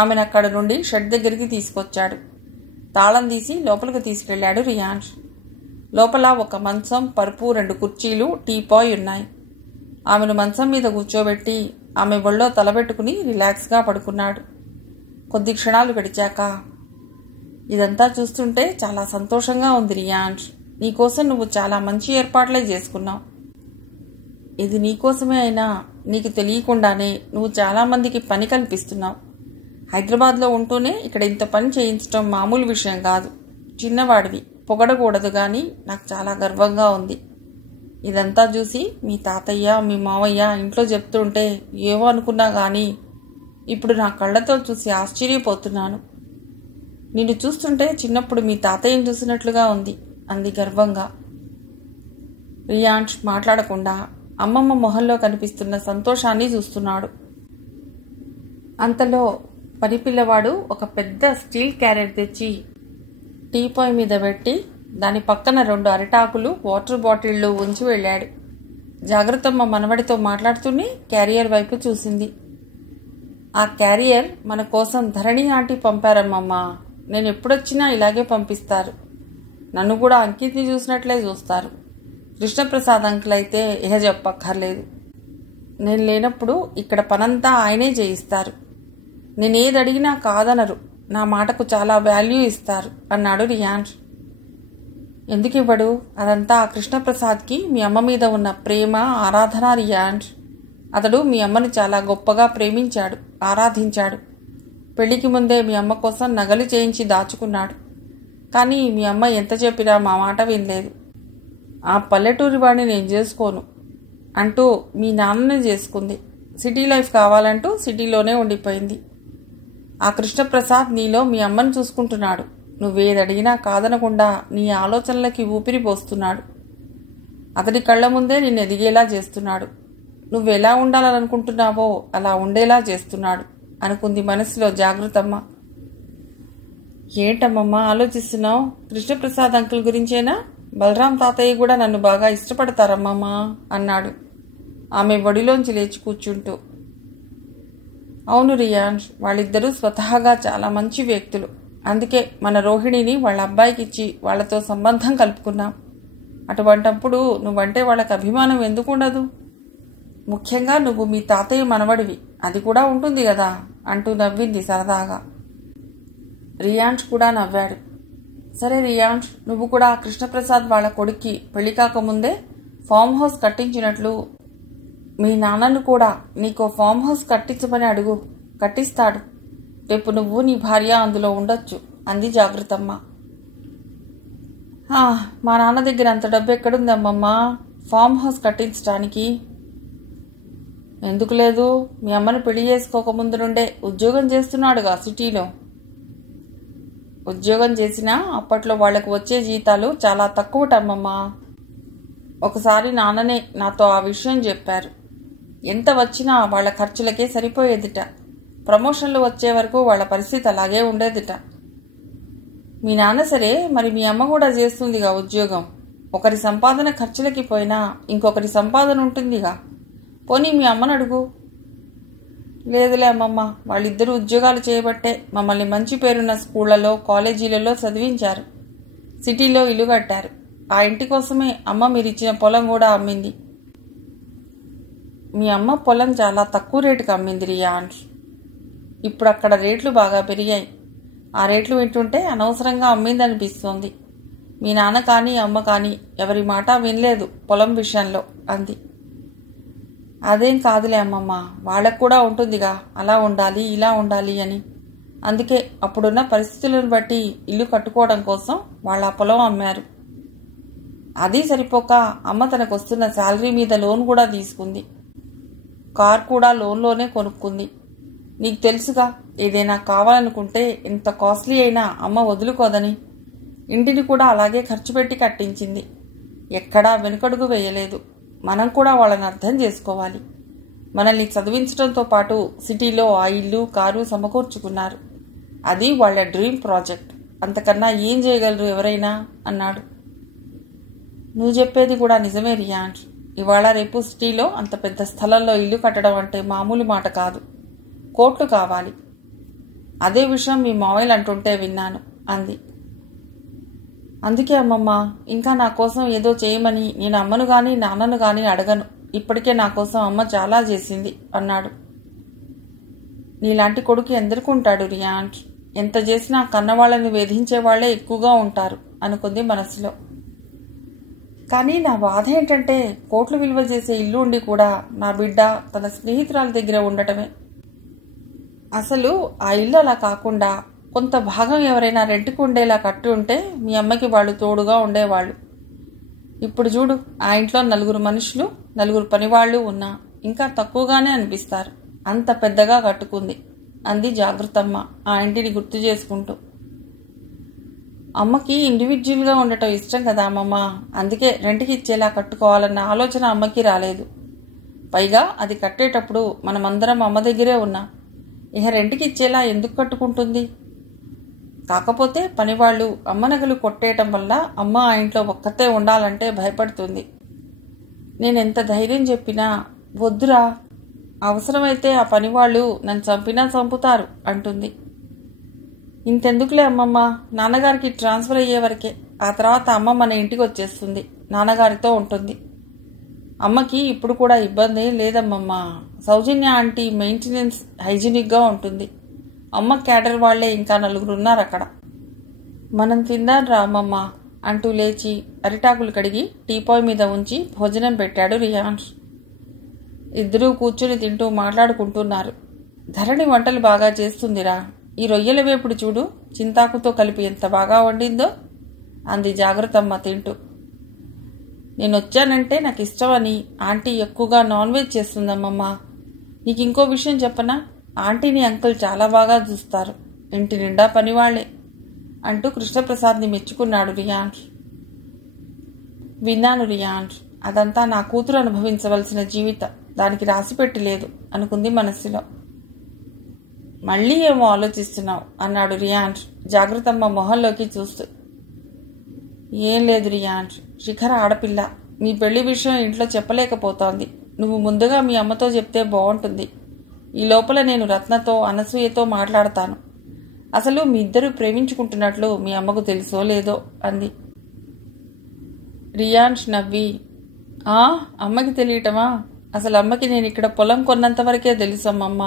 ఆమెను అక్కడి నుండి షెడ్ దగ్గరికి తీసుకొచ్చాడు. తాళం తీసి లోపలికి తీసుకెళ్లాడు రియాన్స్. లోపల ఒక మంచం, పరుపు, 2 కుర్చీలు, టీపాయ్ ఉన్నాయి. ఆమెను మంచం మీద కూర్చోబెట్టి ఆమె ఒళ్ళో తలబెట్టుకుని రిలాక్స్గా పడుకున్నాడు. కొద్ది క్షణాలు గడిచాక, ఇదంతా చూస్తుంటే చాలా సంతోషంగా ఉంది రియాన్స్. నీకోసం నువ్వు చాలా మంచి ఏర్పాట్లే చేసుకున్నావు. ఇది నీకోసమే అయినా నీకు తెలియకుండానే నువ్వు చాలామందికి పని కల్పిస్తున్నావు. హైదరాబాద్లో ఉంటూనే ఇక్కడ ఇంత పని చేయించడం మామూలు విషయం కాదు. చిన్నవాడివి, పొగడకూడదు, కానీ నాకు చాలా గర్వంగా ఉంది. ఇదంతా చూసి మీ తాతయ్య, మీ మావయ్య ఇంట్లో చెప్తుంటే ఏవో అనుకున్నా కానీ ఇప్పుడు నా కళ్ళతో చూసి ఆశ్చర్యపోతున్నాను. నిన్ను చూస్తుంటే చిన్నప్పుడు మీ తాతయ్యను చూసినట్లుగా ఉంది అంది గర్వంగా. రియాన్స్ మాట్లాడకుండా అమ్మమ్మ మొహంలో కనిపిస్తున్న సంతోషాన్ని చూస్తున్నాడు. అంతలో పనిపిల్లవాడు ఒక పెద్ద స్టీల్ క్యారియర్ తెచ్చి టీపాయ్ మీద పెట్టి దాని పక్కన 2 అరిటాకులు, వాటర్ బాటిళ్లు ఉంచి వెళ్ళాడు. జాగ్రత్తమ్మ మనవడితో మాట్లాడుతూనే క్యారియర్ వైపు చూసింది. ఆ క్యారియర్ మన కోసం ధరణి ఆంటీ పంపారమ్మమ్మ. నేను ఎప్పుడొచ్చినా ఇలాగే పంపిస్తారు. నన్ను కూడా అంకిత్ని చూసినట్లే చూస్తారు. కృష్ణప్రసాద్ అంకుల్ అయితే ఇహ చెప్పక్కర్లేదు. నేను లేనప్పుడు ఇక్కడ పనంతా ఆయనే చేయిస్తారు. నేనేది అడిగినా కాదనరు. నా మాటకు చాలా వాల్యూ ఇస్తారు అన్నాడు రియాన్స్. ఎందుకు ఇవ్వడు? అదంతా ఆ కృష్ణప్రసాద్కి మీ అమ్మ మీద ఉన్న ప్రేమ, ఆరాధన రియాన్స్. అతడు మీ అమ్మని చాలా గొప్పగా ప్రేమించాడు, ఆరాధించాడు. పెళ్లికి ముందే మీ అమ్మ కోసం నగలు చేయించి దాచుకున్నాడు. కానీ మీ అమ్మ ఎంత చెప్పినా మా మాట వినలేదు. ఆ పల్లెటూరి వాడిని నేను చేసుకోను అంటూ మీ నాన్నని చేసుకుంది. సిటీ లైఫ్ కావాలంటూ సిటీలోనే ఉండిపోయింది. ఆ కృష్ణప్రసాద్ నీలో మీ అమ్మని చూసుకుంటున్నాడు. నువ్వేదడిగినా కాదనకుండా నీ ఆలోచనలకి ఊపిరి పోస్తున్నాడు. అతడి కళ్ళ ముందే నిన్ను ఎదిగేలా చేస్తున్నాడు. నువ్వెలా ఉండాలనుకుంటున్నావో అలా ఉండేలా చేస్తున్నాడు అనుకుంది మనసులో జాగృతమ్మ. ఏంటమ్మమ్మ ఆలోచిస్తున్నావు? కృష్ణప్రసాద్ అంకుల్ గురించేనా? బలరాం తాతయ్య కూడా నన్ను బాగా ఇష్టపడతారమ్మమ్మ అన్నాడు ఆమె ఒడిలోంచి లేచి కూర్చుంటూ. అవును రియాన్స్, వాళ్ళిద్దరూ స్వతహాగా చాలా మంచి వ్యక్తులు. అందుకే మన రోహిణిని వాళ్ళ అబ్బాయికి ఇచ్చి వాళ్లతో సంబంధం కలుపుకున్నాం. అటువంటప్పుడు నువ్వంటే వాళ్ళకి అభిమానం ఎందుకు ఉండదు? ముఖ్యంగా నువ్వు మీ తాతయ్య మనవడివి, అది కూడా ఉంటుంది కదా అంటూ నవ్వింది సరదాగా. రియాన్స్ కూడా నవ్వాడు. సరే రియాన్స్, నువ్వు కూడా కృష్ణప్రసాద్ వాళ్ళ కొడుక్కి పెళ్లి కాకముందే ఫామ్ హౌస్ కట్టించినట్లు మీ నాన్నను కూడా నీకో ఫామ్ హౌస్ కట్టించమని అడుగు, కట్టిస్తాడు. రేపు నువ్వు నీ భార్య అందులో ఉండొచ్చు అంది జాగృతమ్మ. మా నాన్న దగ్గర అంత డబ్బు ఎక్కడుందమ్మమ్మ ఫామ్ హౌస్ కట్టించడానికి? ఎందుకు లేదు? మీ అమ్మను పెళ్లి చేసుకోకముందు నుండే ఉద్యోగం చేస్తున్నాడుగా సిటీలో. ఉద్యోగం చేసినా అప్పట్లో వాళ్లకు వచ్చే జీతాలు చాలా తక్కువటమ్మమ్మా. ఒకసారి నాన్ననే నాతో ఆ విషయం చెప్పారు. ఎంత వచ్చినా వాళ్ల ఖర్చులకే సరిపోయేదిట. ప్రమోషన్లు వచ్చే వరకు వాళ్ల పరిస్థితి అలాగే ఉండేదిట. మీ నాన్న సరే, మరి మీ అమ్మ కూడా చేస్తుందిగా ఉద్యోగం. ఒకరి సంపాదన ఖర్చులకి పోయినా ఇంకొకరి సంపాదన ఉంటుందిగా. పోనీ మీ అమ్మను అడుగు. లేదులే అమ్మమ్మ, వాళ్ళిద్దరూ ఉద్యోగాలు చేయబట్టే మమ్మల్ని మంచి పేరున్న స్కూళ్లలో, కాలేజీలలో చదివించారు. సిటీలో ఇల్లు కట్టారు. ఆ ఇంటి కోసమే అమ్మ మీరిచ్చిన పొలం కూడా అమ్మింది. మీ అమ్మ పొలం చాలా తక్కువ రేటుకి అమ్మింది రియాన్స్. ఇప్పుడు అక్కడ రేట్లు బాగా పెరిగాయి. ఆ రేట్లు వింటుంటే అనవసరంగా అమ్మిందనిపిస్తోంది. మీ నాన్న కానీ అమ్మ కానీ ఎవరి మాట వినలేదు పొలం విషయంలో అంది. అదేం కాదులే అమ్మమ్మ, వాళ్ళకు కూడా ఉంటుందిగా అలా ఉండాలి ఇలా ఉండాలి అని. అందుకే అప్పుడున్న పరిస్థితులను బట్టి ఇల్లు కట్టుకోవడం కోసం వాళ్ళ పొలం అమ్మారు. అది సరిపోక అమ్మ తనకు వస్తున్న శాలరీ మీద లోన్ కూడా తీసుకుంది. కార్ కూడా లోన్లోనే కొనుక్కుంది. నీకు తెలుసుగా, ఏదైనా కావాలనుకుంటే ఎంత కాస్ట్లీ అయినా అమ్మ వదులుకోదని. ఇంటిని కూడా అలాగే ఖర్చు పెట్టి కట్టించింది. ఎక్కడా వెనుకడుగు వేయలేదు. మనం కూడా వాళ్ళని అర్థం చేసుకోవాలి. మనల్ని చదివించడంతో పాటు సిటీలో ఆ ఇల్లు, కారు సమకూర్చుకున్నారు. అది వాళ్ళ డ్రీమ్ ప్రాజెక్ట్. అంతకన్నా ఏం చేయగలరు ఎవరైనా అన్నాడు. నువ్వు చెప్పేది కూడా నిజమే రియాన్స్. ఇవాళ రేపు సిటీలో అంత పెద్ద స్థలంలో ఇల్లు కట్టడం అంటే మామూలు మాట కాదు. కోట్లు కావాలి. అదే విషయం మీ మావయ్యలు అంటుంటే విన్నాను అంది. అందుకే అమ్మమ్మ, ఇంకా నా కోసం ఏదో చేయమని నేను అమ్మను గాని నాన్నను గాని అడగను. ఇప్పటికే నా కోసం అమ్మ చాలా చేసింది అన్నాడు. నీలాంటి కొడుకు ఎందరికి ఉంటాడు రియాన్స్. ఎంత చేసినా కన్నవాళ్ళని వేధించే వాళ్లే ఎక్కువగా ఉంటారు అనుకుంది మనసులో. కానీ నా బాధ ఏంటంటే కోట్లు విలువ చేసే ఇల్లు ఉండి కూడా నా బిడ్డ తన స్నేహితురాల దగ్గర ఉండటమే. అసలు ఆ ఇల్లు అలా కాకుండా కొంత భాగం ఎవరైనా రెంట్కి ఉండేలా కట్టి ఉంటే మీ అమ్మకి వాళ్ళు తోడుగా ఉండేవాళ్ళు. ఇప్పుడు చూడు, ఆ ఇంట్లో 4 మనుషులు, 4 పనివాళ్లు ఉన్నా ఇంకా తక్కువగానే అనిపిస్తారు. అంత పెద్దగా కట్టుకుంది అంది జాగృతమ్మ ఆ ఇంటిని గుర్తు చేసుకుంటూ. అమ్మకి ఇండివిజువల్గా ఉండటం ఇష్టం కదా అమ్మమ్మ. అందుకే రెంట్కి ఇచ్చేలా కట్టుకోవాలన్న ఆలోచన అమ్మకి రాలేదు. పైగా అది కట్టేటప్పుడు మనమందరం అమ్మ దగ్గరే ఉన్నాం. ఇక రెంట్కి ఇచ్చేలా ఎందుకు కట్టుకుంటుంది? కాకపోతే పనివాళ్లు అమ్మ నగలు కొట్టేయటం వల్ల అమ్మ ఆ ఇంట్లో ఒక్కతే ఉండాలంటే భయపడుతుంది. నేనెంత ధైర్యం చెప్పినా వద్దురా, అవసరమైతే ఆ పనివాళ్లు నన్ను చంపినా చంపుతారు అంటుంది. ఇంతెందుకులే అమ్మమ్మ, నాన్నగారికి ట్రాన్స్ఫర్ అయ్యే వరకే. ఆ తర్వాత అమ్మ మన ఇంటికి వచ్చేస్తుంది, నాన్నగారితో ఉంటుంది. అమ్మకి ఇప్పుడు కూడా ఇబ్బంది లేదమ్మమ్మ. సౌజన్య ఆంటీ మెయింటెనెన్స్ హైజీనిక్గా ఉంటుంది. అమ్మ క్యాడర్ వాళ్లే ఇంకా 4 ఉన్నారు అక్కడ. మనం తిందాం రా అమ్మమ్మ అంటూ లేచి అరిటాకులు కడిగి టీపాయ్ మీద ఉంచి భోజనం పెట్టాడు రియాన్స్. ఇద్దరూ కూర్చుని తింటూ మాట్లాడుకుంటున్నారు. ధరణి వంటలు బాగా చేస్తుందిరా. ఈ రొయ్యల వేపుడు చూడు, చింతాకుతో కలిపి ఎంత బాగా వండిందో అంది జాగృతమ్మ తింటూ. నేనొచ్చానంటే నాకు ఇష్టమని ఆంటీ ఎక్కువగా నాన్ వెజ్ చేస్తుందమ్మమ్మ. నీకు ఇంకో విషయం చెప్పనా? ఆంటీని అంకుల్ చాలా బాగా చూస్తారు. ఇంటి నిండా పనివాళ్లే అంటూ కృష్ణప్రసాద్ని మెచ్చుకున్నాడు రియాన్స్. విన్నాను రియాన్స్. అదంతా నా కూతురు అనుభవించవలసిన జీవితం, దానికి రాసిపెట్టి లేదు అనుకుంది మనస్సులో. మళ్ళీ ఏమో ఆలోచిస్తున్నావు అన్నాడు రియాన్స్ జాగృతమ్మ మొహంలోకి చూస్తూ. ఏం లేదు రియాన్స్, శిఖర ఆడపిల్ల. మీ పెళ్లి విషయం ఇంట్లో చెప్పలేకపోతోంది. నువ్వు ముందుగా మీ అమ్మతో చెప్తే బాగుంటుంది. ఈ లోపల నేను రత్నతో, అనసూయతో మాట్లాడతాను. అసలు మీ ఇద్దరు ప్రేమించుకుంటున్నట్లు మీ అమ్మకు తెలుసో లేదో అంది. రియాన్స్ నవ్వి, అమ్మకి తెలియటమా? అసలు అమ్మకి నేను ఇక్కడ పొలం కొన్నంత వరకే తెలుసమ్మమ్మ.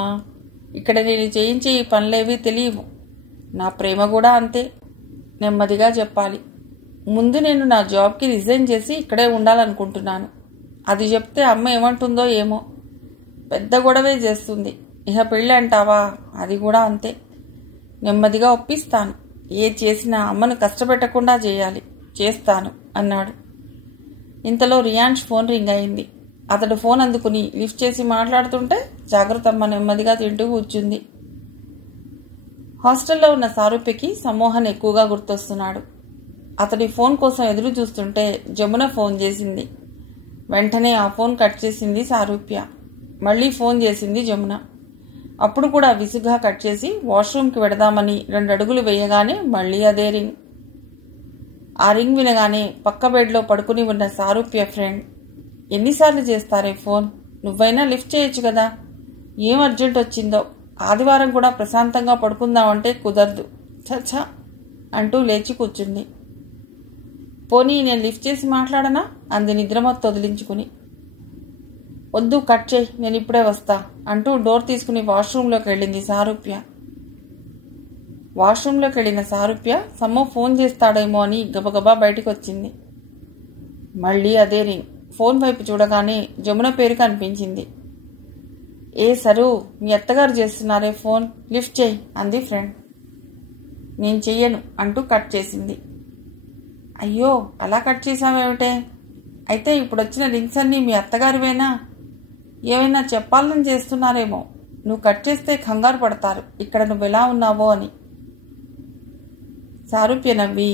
ఇక్కడ నేను చేయించే ఈ పనులేవి తెలియవు. నా ప్రేమ కూడా అంతే. నెమ్మదిగా చెప్పాలి. ముందు నేను నా జాబ్కి రిజైన్ చేసి ఇక్కడే ఉండాలనుకుంటున్నాను. అది చెప్తే అమ్మ ఏమంటుందో ఏమో, పెద్ద గొడవే చేస్తుంది. ఇక పెళ్ళి అంటావా, అది కూడా అంతే. నెమ్మదిగా ఒప్పిస్తాను. ఏ చేసినా అమ్మను కష్టపెట్టకుండా చేయాలి. చేస్తాను అన్నాడు. ఇంతలో రియాన్స్ ఫోన్ రింగ్ అయింది. అతడు ఫోన్ అందుకుని లిఫ్ట్ చేసి మాట్లాడుతుంటే జాగృతమ్మ నెమ్మదిగా తింటూ కూర్చుంది. హాస్టల్లో ఉన్న సారూప్యకి సమ్మోహన్ ఎక్కువగా గుర్తొస్తున్నాడు. అతడి ఫోన్ కోసం ఎదురు చూస్తుంటే జమున ఫోన్ చేసింది. వెంటనే ఆ ఫోన్ కట్ చేసింది సారూప్య. మళ్లీ ఫోన్ చేసింది జమున. అప్పుడు కూడా విసుగ్గా కట్ చేసి వాష్రూమ్కి వెడదామని 2 అడుగులు వేయగానే మళ్లీ అదే రింగ్. ఆ రింగ్ వినగానే పక్క బెడ్లో పడుకుని ఉన్న సారూప్య ఫ్రెండ్, ఎన్నిసార్లు చేస్తారే ఫోన్? నువ్వైనా లిఫ్ట్ చేయొచ్చు కదా. ఏం అర్జెంట్ వచ్చిందో? ఆదివారం కూడా ప్రశాంతంగా పడుకుందామంటే కుదరదు. ఛ అంటూ లేచి కూర్చుంది. పోనీ నేను లిఫ్ట్ చేసి మాట్లాడనా అంది నిద్రమత్తు వదిలించుకుని. వద్దు, కట్ చేయి, నేను ఇప్పుడే వస్తా అంటూ డోర్ తీసుకుని వాష్రూంలోకి వెళ్ళింది సారూప్య. వాష్రూంలోకి వెళ్ళిన సారూప్య సమ్మో ఫోన్ చేస్తాడేమో అని గబగబా బయటకు వచ్చింది. మళ్ళీ అదే రింగ్. ఫోన్ వైపు చూడగానే జమున పేరు కనిపించింది. ఏ సరు, మీ అత్తగారు చేస్తున్నారే ఫోన్, లిఫ్ట్ చేయి అంది ఫ్రెండ్. నేను చెయ్యను అంటూ కట్ చేసింది. అయ్యో, అలా కట్ చేసావేమిటే? అయితే ఇప్పుడు వచ్చిన రింగ్స్ అన్నీ మీ అత్తగారివేనా? ఏమైనా చెప్పాలని చేస్తున్నారేమో. నువ్వు కట్ చేస్తే కంగారు పడతారు ఇక్కడ నువ్వెలా ఉన్నావో అని. సారూప్య నవ్వి,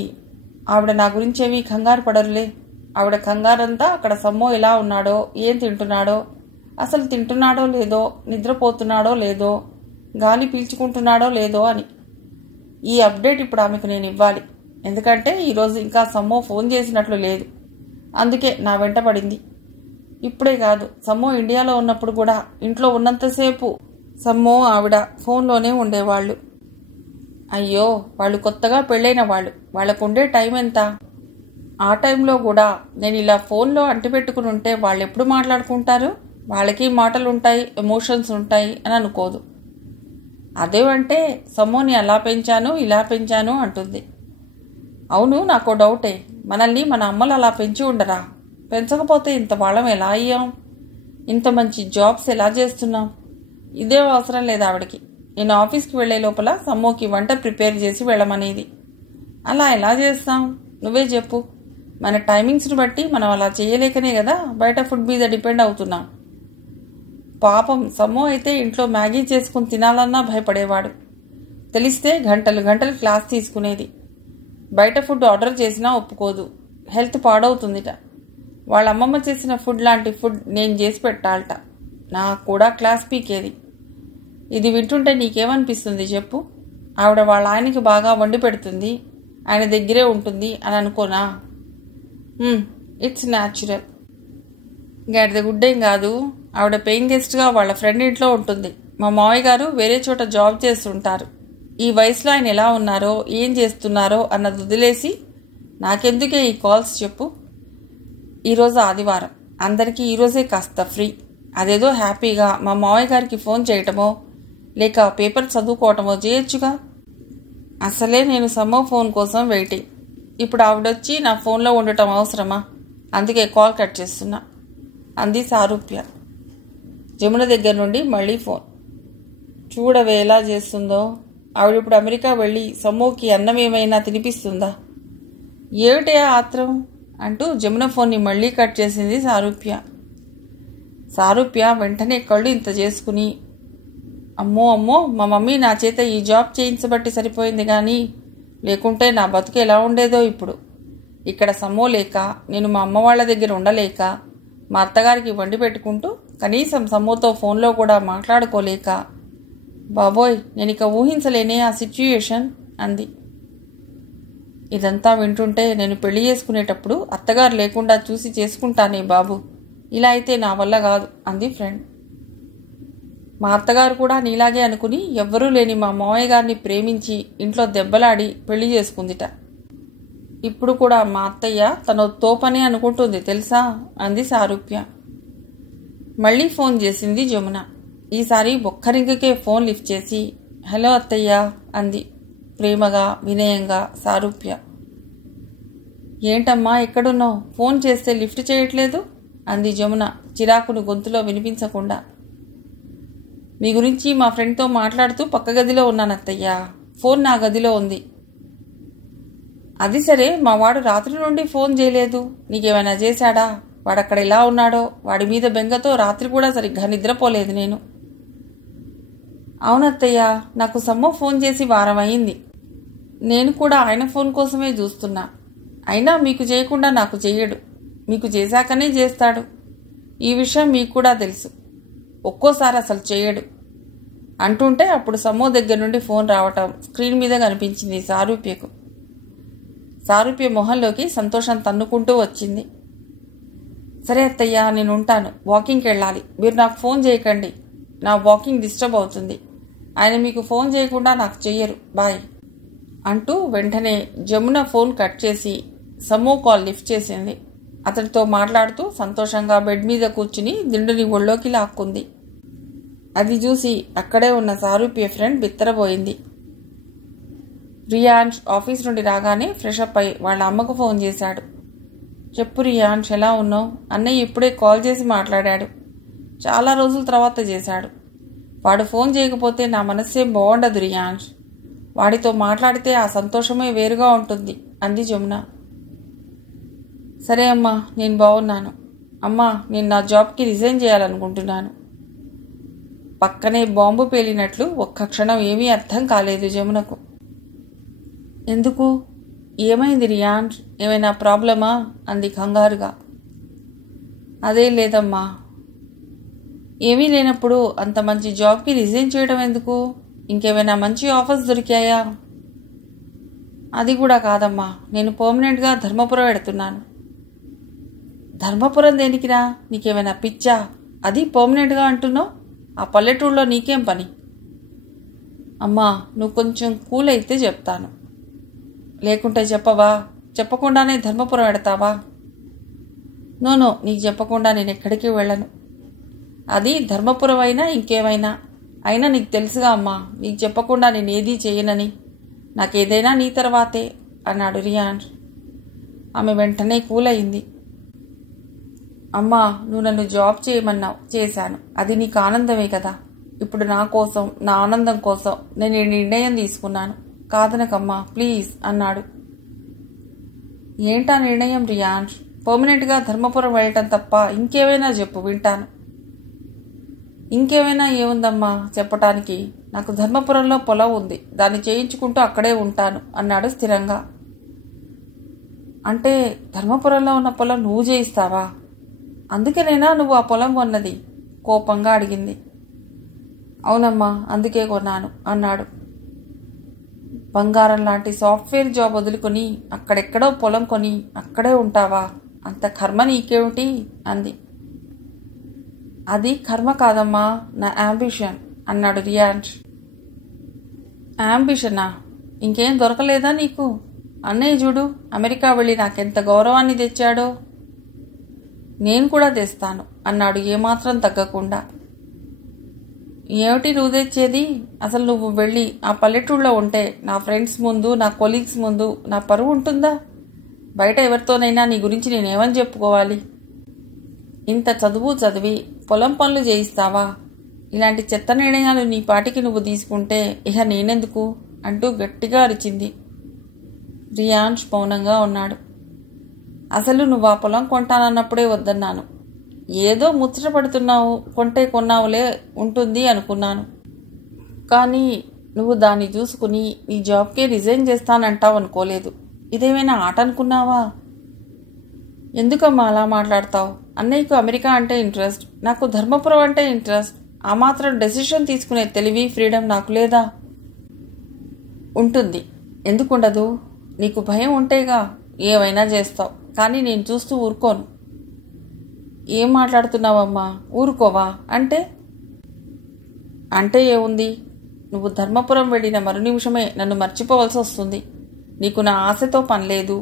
ఆవిడ నా గురించేమీ కంగారు పడరులే. ఆవిడ కంగారంతా అక్కడ సమ్మో ఎలా ఉన్నాడో, ఏం తింటున్నాడో, అసలు తింటున్నాడో లేదో, నిద్రపోతున్నాడో లేదో, గాలి పీల్చుకుంటున్నాడో లేదో అని. ఈ అప్డేట్ ఇప్పుడు ఆమెకు నేను ఇవ్వాలి. ఎందుకంటే ఈరోజు ఇంకా సమ్మో ఫోన్ చేసినట్లు లేదు. అందుకే నా వెంట పడింది. ఇప్పుడే కాదు, సమ్మో ఇండియాలో ఉన్నప్పుడు కూడా ఇంట్లో ఉన్నంతసేపు సమ్మో ఆవిడ ఫోన్లోనే ఉండేవాళ్ళు. అయ్యో, వాళ్ళు కొత్తగా పెళ్ళైన వాళ్ళు. వాళ్ళకుండే టైం ఎంత? ఆ టైంలో కూడా నేను ఇలా ఫోన్లో అంటిపెట్టుకుని ఉంటే వాళ్ళు ఎప్పుడు మాట్లాడుకుంటారు? వాళ్ళకి మాటలు ఉంటాయి, ఎమోషన్స్ ఉంటాయి అని అనుకోదు. అదేమంటే సమ్మోని అలా పెంచాను, ఇలా పెంచాను అంటుంది. అవును, నాకు డౌటే. మనల్ని మన అమ్మలు అలా పెంచి ఉండరా? పెంచకపోతే ఇంత వాళ్ళం ఎలా అయ్యాం? ఇంత మంచి జాబ్స్ ఎలా చేస్తున్నాం? ఇదే అవసరం లేదు ఆవిడకి. నేను ఆఫీస్కి వెళ్లే లోపల సమ్మోకి వంట ప్రిపేర్ చేసి వెళ్ళమనేది. అలా ఎలా చేస్తాం? నువ్వే చెప్పు. మన టైమింగ్స్ని బట్టి మనం అలా చేయలేకనే కదా బయట ఫుడ్ మీద డిపెండ్ అవుతున్నాం. పాపం సమ్మో అయితే ఇంట్లో మ్యాగీ చేసుకుని తినాలన్నా భయపడేవాడు. తెలిస్తే గంటలు గంటలు క్లాస్ తీసుకునేది. బయట ఫుడ్ ఆర్డర్ చేసినా ఒప్పుకోదు. హెల్త్ పాడవుతుందిట. వాళ్ళ అమ్మమ్మ చేసిన ఫుడ్ లాంటి ఫుడ్ నేను చేసి పెట్టాలట. నాకు కూడా క్లాస్ పీకేది. ఇది వింటుంటే నీకేమనిపిస్తుంది చెప్పు? ఆవిడ వాళ్ళ ఆయనకి బాగా వండి పెడుతుంది, ఆయన దగ్గరే ఉంటుంది అని అనుకోనా? It's natural. గాడిద గుడ్డేం కాదు. ఆవిడ పెయింగ్ గెస్ట్గా వాళ్ళ ఫ్రెండ్ ఇంట్లో ఉంటుంది. మా మావయ్య గారు వేరే చోట జాబ్ చేస్తుంటారు. ఈ వయసులో ఆయన ఎలా ఉన్నారో, ఏం చేస్తున్నారో అన్నది వదిలేసి నాకెందుకే ఈ కాల్స్ చెప్పు? ఈరోజు ఆదివారం, అందరికీ ఈరోజే కాస్త ఫ్రీ. అదేదో హ్యాపీగా మా మావయ్య గారికి ఫోన్ చేయటమో లేక పేపర్ చదువుకోవటమో చేయొచ్చుగా. అసలే నేను సమ్మో ఫోన్ కోసం వెయిటింగ్. ఇప్పుడు ఆవిడొచ్చి నా ఫోన్లో ఉండటం అవసరమా? అందుకే కాల్ కట్ చేస్తున్నా అంది సారూప్య. జమున దగ్గర నుండి మళ్ళీ ఫోన్. చూడవే ఎలా చేస్తుందో. ఆవిడిప్పుడు అమెరికా వెళ్ళి సమ్మోకి అన్నం ఏమైనా తినిపిస్తుందా? ఏమిటే ఆత్రం అంటూ జమున ఫోన్ని మళ్ళీ కట్ చేసింది సారూప్య. సారూప్య వెంటనే కళ్ళు ఇంత చేసుకుని, అమ్మో అమ్మో, మా మమ్మీ నా చేత ఈ జాబ్ చేయించబట్టి సరిపోయింది కానీ లేకుంటే నా బతుకు ఎలా ఉండేదో ఇప్పుడు. ఇక్కడ సమ్మో లేక, నేను మా అమ్మ వాళ్ళ దగ్గర ఉండలేక, మా అత్తగారికి వండి పెట్టుకుంటూ కనీసం సమ్మోతో ఫోన్లో కూడా మాట్లాడుకోలేక, బాబోయ్, నేను ఇక ఊహించలేనే ఆ సిచ్యుయేషన్ అంది. ఇదంతా వింటుంటే నేను పెళ్లి చేసుకునేటప్పుడు అత్తగారు లేకుండా చూసి చేసుకుంటానే బాబు. ఇలా అయితే నా వల్ల కాదు అంది ఫ్రెండ్. మా అత్తగారు కూడా నీలాగే అనుకుని ఎవ్వరూ లేని మా మావయ్య గారిని ప్రేమించి ఇంట్లో దెబ్బలాడి పెళ్లి చేసుకుందిట. ఇప్పుడు కూడా మా అత్తయ్య తన తోపనే అనుకుంటుంది తెలుసా అంది సారూప్య. మళ్ళీ ఫోన్ చేసింది జమున. ఈసారి ఒక్కరింకకే ఫోన్ లిఫ్ట్ చేసి హలో అత్తయ్య అంది ప్రేమగా, వినయంగా సారూప్య. ఏంటమ్మా ఎక్కడున్నావు? ఫోన్ చేస్తే లిఫ్ట్ చేయట్లేదు అంది జమున చిరాకును గొంతులో వినిపించకుండా. మీ గురించి మా ఫ్రెండ్తో మాట్లాడుతూ పక్క గదిలో ఉన్నాను అత్తయ్య. ఫోన్ నా గదిలో ఉంది. అది సరే, మా వాడు రాత్రి నుండి ఫోన్ చేయలేదు. నీకేమైనా చేశాడా? వాడక్కడ ఎలా ఉన్నాడో, వాడి మీద బెంగతో రాత్రి కూడా సరిగ్గా నిద్రపోలేదు నేను. అవునత్తయ్య, నాకు సమ్మో ఫోన్ చేసి వారం అయింది. నేను కూడా ఆయన ఫోన్ కోసమే చూస్తున్నా. అయినా మీకు చేయకుండా నాకు చెయ్యడు. మీకు చేశాకనే చేస్తాడు. ఈ విషయం మీకు కూడా తెలుసు. ఒక్కోసారి అసలు చేయడు అంటుంటే అప్పుడు సమ్మో దగ్గర నుండి ఫోన్ రావటం స్క్రీన్ మీద కనిపించింది సారూప్యకు. సారూప్య మొహంలోకి సంతోషం తన్నుకుంటూ వచ్చింది. సరే అత్తయ్య, నేను ఉంటాను. వాకింగ్కి వెళ్ళాలి. మీరు నాకు ఫోన్ చేయకండి. నా వాకింగ్ డిస్టర్బ్ అవుతుంది. ఆయన మీకు ఫోన్ చేయకుండా నాకు చెయ్యరు. బాయ్ అంటూ వెంటనే జమున ఫోన్ కట్ చేసి సమ్మో కాల్ లిఫ్ట్ చేసింది. అతడితో మాట్లాడుతూ సంతోషంగా బెడ్ మీద కూర్చుని దిండుని ఒళ్ళోకి లాక్కుంది. అది చూసి అక్కడే ఉన్న సారూప్య ఫ్రెండ్ బిత్తరబోయింది. రియాన్ష్ ఆఫీస్ నుండి రాగానే ఫ్రెషప్ అయి వాళ్ళ అమ్మకు ఫోన్ చేశాడు. చెప్పు రియాన్ష్, ఎలా ఉన్నావు? అన్నయ్య ఇప్పుడే కాల్ చేసి మాట్లాడాడు. చాలా రోజుల తర్వాత చేశాడు. వాడు ఫోన్ చేయకపోతే నా మనస్సేం బాగుండదు రియాన్ష్. వాడితో మాట్లాడితే ఆ సంతోషమే వేరుగా ఉంటుంది అంది జమున. సరే అమ్మా, నేను బాగున్నాను. అమ్మా, నేను నా జాబ్కి రిజైన్ చేయాలనుకుంటున్నాను. పక్కనే బాంబు పేలినట్లు ఒక్క క్షణం ఏమీ అర్థం కాలేదు జమునకు. ఎందుకు? ఏమైంది రియాన్స్, ఏమైనా ప్రాబ్లమా అంది కంగారుగా. అదే లేదమ్మా. ఏమీ లేనప్పుడు అంత మంచి జాబ్కి రిజైన్ చేయడం ఎందుకు? ఇంకేమైనా మంచి ఆఫర్స్ దొరికాయా? అది కూడా కాదమ్మా, నేను పర్మనెంట్గా ధర్మపురం వెడుతున్నాను. ధర్మపురం దేనికిరా? నీకేమైనా పిచ్చా? అది పర్మనెంట్గా అంటున్నావు? ఆ పల్లెటూళ్ళలో నీకేం పని? అమ్మా, నువ్వు కొంచెం కూల్ అయితే చెప్తాను. లేకుంటే చెప్పవా? చెప్పకుండానే ధర్మపురం వెడతావా? నో, నీకు చెప్పకుండా నేను ఎక్కడికి వెళ్ళను. అది ధర్మపురం అయినా ఇంకేమైనా అయినా నీకు తెలుసుగా అమ్మా, నీకు చెప్పకుండా నేను ఏదీ చేయనని. నాకేదైనా నీ తర్వాతే అన్నాడు రియాన్స్. ఆమె వెంటనే కూల్ అయింది. అమ్మా, నువ్వు నన్ను జాబ్ చేయమన్నావు, చేశాను. అది నీకు ఆనందమే కదా. ఇప్పుడు నా కోసం, నా ఆనందం కోసం నేను ఈ నిర్ణయం తీసుకున్నాను. కాదనకమ్మా ప్లీజ్ అన్నాడు. ఏంటా నిర్ణయం రియాన్స్? పర్మనెంట్గా ధర్మపురం వెళ్ళటం తప్ప ఇంకేమైనా చెప్పు, వింటాను. ఇంకేమైనా ఏముందమ్మా చెప్పటానికి? నాకు ధర్మపురంలో పొలం ఉంది, దాన్ని చేయించుకుంటూ అక్కడే ఉంటాను అన్నాడు స్థిరంగా. అంటే ధర్మపురంలో ఉన్న పొలం నువ్వు చేయిస్తావా? అందుకేనేనా నువ్వు ఆ పొలం కొన్నది? కోపంగా అడిగింది. అవునమ్మా, అందుకే కొన్నాను అన్నాడు. బంగారం లాంటి సాఫ్ట్వేర్ జాబ్ వదులుకొని అక్కడెక్కడో పొలం కొని అక్కడే ఉంటావా? అంత కర్మ నీకేమిటి అంది. అది కర్మ కాదమ్మా, నా యాంబిషన్ అన్నాడు రియాన్స్. యాంబిషనా? ఇంకేం దొరకలేదా నీకు? అన్నయ్య చూడు, అమెరికా వెళ్ళి నాకెంత గౌరవాన్ని తెచ్చాడో. నేను కూడా తెస్తాను అన్నాడు ఏమాత్రం తగ్గకుండా. ఏమిటి నువ్వు తెచ్చేది? అసలు నువ్వు వెళ్ళి ఆ పల్లెటూళ్ళలో ఉంటే నా ఫ్రెండ్స్ ముందు, నా కొలీగ్స్ ముందు నా పరువు ఉంటుందా? బయట ఎవరితోనైనా నీ గురించి నేనేమని చెప్పుకోవాలి? ఇంత చదువు చదివి పొలం పనులు చేయిస్తావా? ఇలాంటి చెత్త నిర్ణయాలు నీ పాటికి నువ్వు తీసుకుంటే ఇహ నేనెందుకు అంటూ గట్టిగా అరిచింది. రియాన్స్ మౌనంగా ఉన్నాడు. అసలు నువ్వు ఆ పొలం కొంటానన్నప్పుడే వద్దన్నాను. ఏదో ముచ్చట పడుతున్నావు, కొంటే కొన్నావులే ఉంటుంది అనుకున్నాను. కానీ నువ్వు దాన్ని చూసుకుని నీ జాబ్కే రిజైన్ చేస్తానంటావు అనుకోలేదు. ఇదేమైనా ఆట అనుకున్నావా? ఎందుకమ్మా అలా మాట్లాడతావు? అన్నయ్యకు అమెరికా అంటే ఇంట్రెస్ట్, నాకు ధర్మపురం అంటే ఇంట్రెస్ట్. ఆ మాత్రం డెసిషన్ తీసుకునే తెలివి, ఫ్రీడమ్ నాకు లేదా? ఉంటుంది, ఎందుకుండదు? నీకు భయం ఉంటేగా ఏమైనా చేస్తావు. కానీ నేను చూస్తూ ఊరుకోను. ఏం మాట్లాడుతున్నావమ్మా? ఊరుకోవా అంటే? అంటే ఏముంది? నువ్వు ధర్మపురం వెళ్ళిన మరు నిమిషమే నన్ను మర్చిపోవలసి వస్తుంది. నీకు నా ఆశతో పనిలేదు,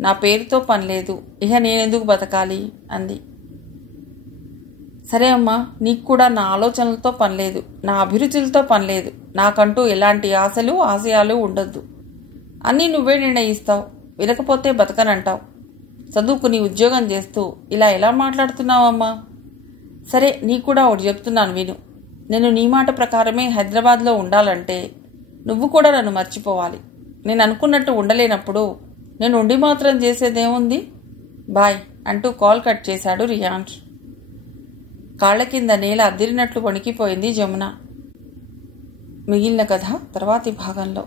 నా పేరుతో పనిలేదు. ఇహ నేనెందుకు బతకాలి అంది. సరే అమ్మా, నీకు కూడా నా ఆలోచనలతో పనిలేదు, నా అభిరుచులతో పనిలేదు. నాకంటూ ఎలాంటి ఆశలు, ఆశయాలు ఉండొద్దు. అన్నీ నువ్వే నిర్ణయిస్తావు. వినకపోతే బతకనంటావు. చదువుకుని ఉద్యోగం చేస్తూ ఇలా ఎలా మాట్లాడుతున్నావమ్మా? సరే, నీకు కూడా ఒకటి చెప్తున్నాను విను. నేను నీ మాట ప్రకారమే హైదరాబాద్లో ఉండాలంటే నువ్వు కూడా నన్ను మర్చిపోవాలి. నేను అనుకున్నట్టు ఉండలేనప్పుడు నేను ఉండి మాత్రం చేసేదేముంది? బాయ్ అంటూ కాల్ కట్ చేశాడు రియాన్స్. కాళ్ల కింద నేల అద్దిరినట్లు వణికిపోయింది జమున. మిగిలిన కథ తర్వాతి భాగంలో.